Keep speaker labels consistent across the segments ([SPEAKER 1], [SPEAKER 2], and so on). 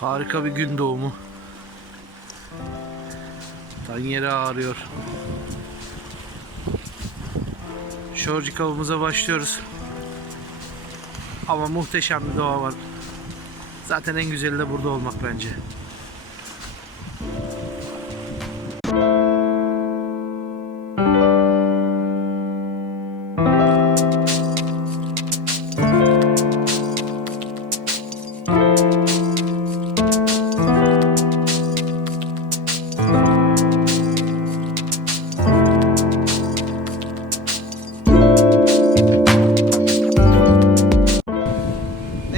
[SPEAKER 1] Harika bir gün doğumu. Tan yeri ağrıyor. Şorcuk avımıza başlıyoruz. Ama muhteşem bir doğa var. Zaten en güzeli de burada olmak bence.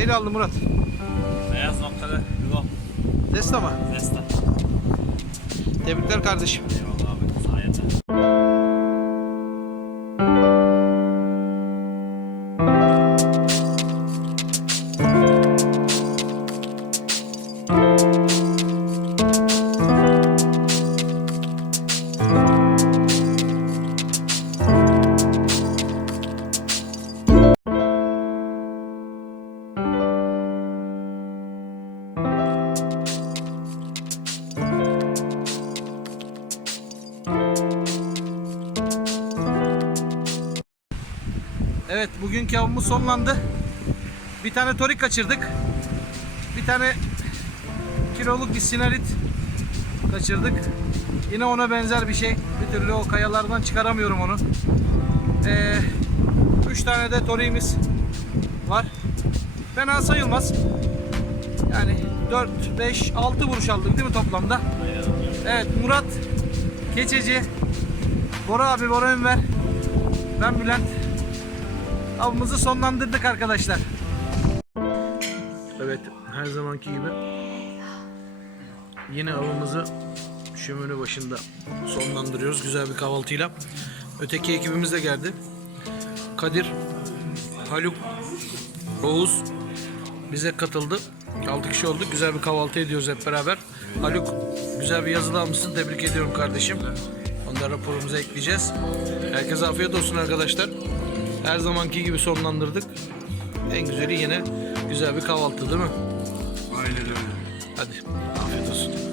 [SPEAKER 1] Neyle aldın Murat?
[SPEAKER 2] Beyaz noktalı Yuva
[SPEAKER 1] Desta mı?
[SPEAKER 2] Zesta.
[SPEAKER 1] Tebrikler kardeşim.
[SPEAKER 2] Eyvallah
[SPEAKER 1] Evet bugünkü avımız sonlandı. Bir tane torik kaçırdık. Bir tane kiloluk bir sinarit kaçırdık. Yine ona benzer bir şey. Bir türlü o kayalardan çıkaramıyorum onu. Ee, üç tane de toriğimiz var. Fena sayılmaz. Yani 4, 5, 6 vuruş aldık değil mi toplamda? Evet Murat Keçeci Bora abi Bora Enver Ben Bülent Avımızı sonlandırdık arkadaşlar. Evet, her zamanki gibi yine avımızı şömine başında sonlandırıyoruz güzel bir kahvaltıyla. Öteki ekibimiz de geldi. Kadir, Haluk, Oğuz bize katıldı. 6 kişi olduk. Güzel bir kahvaltı ediyoruz hep beraber. Haluk güzel bir yazılı almışsın. Tebrik ediyorum kardeşim. Da raporumuza ekleyeceğiz. Herkese afiyet olsun arkadaşlar. Her zamanki gibi sonlandırdık. En güzeli yine güzel bir kahvaltı değil mi?
[SPEAKER 2] Aynen öyle.
[SPEAKER 1] Hadi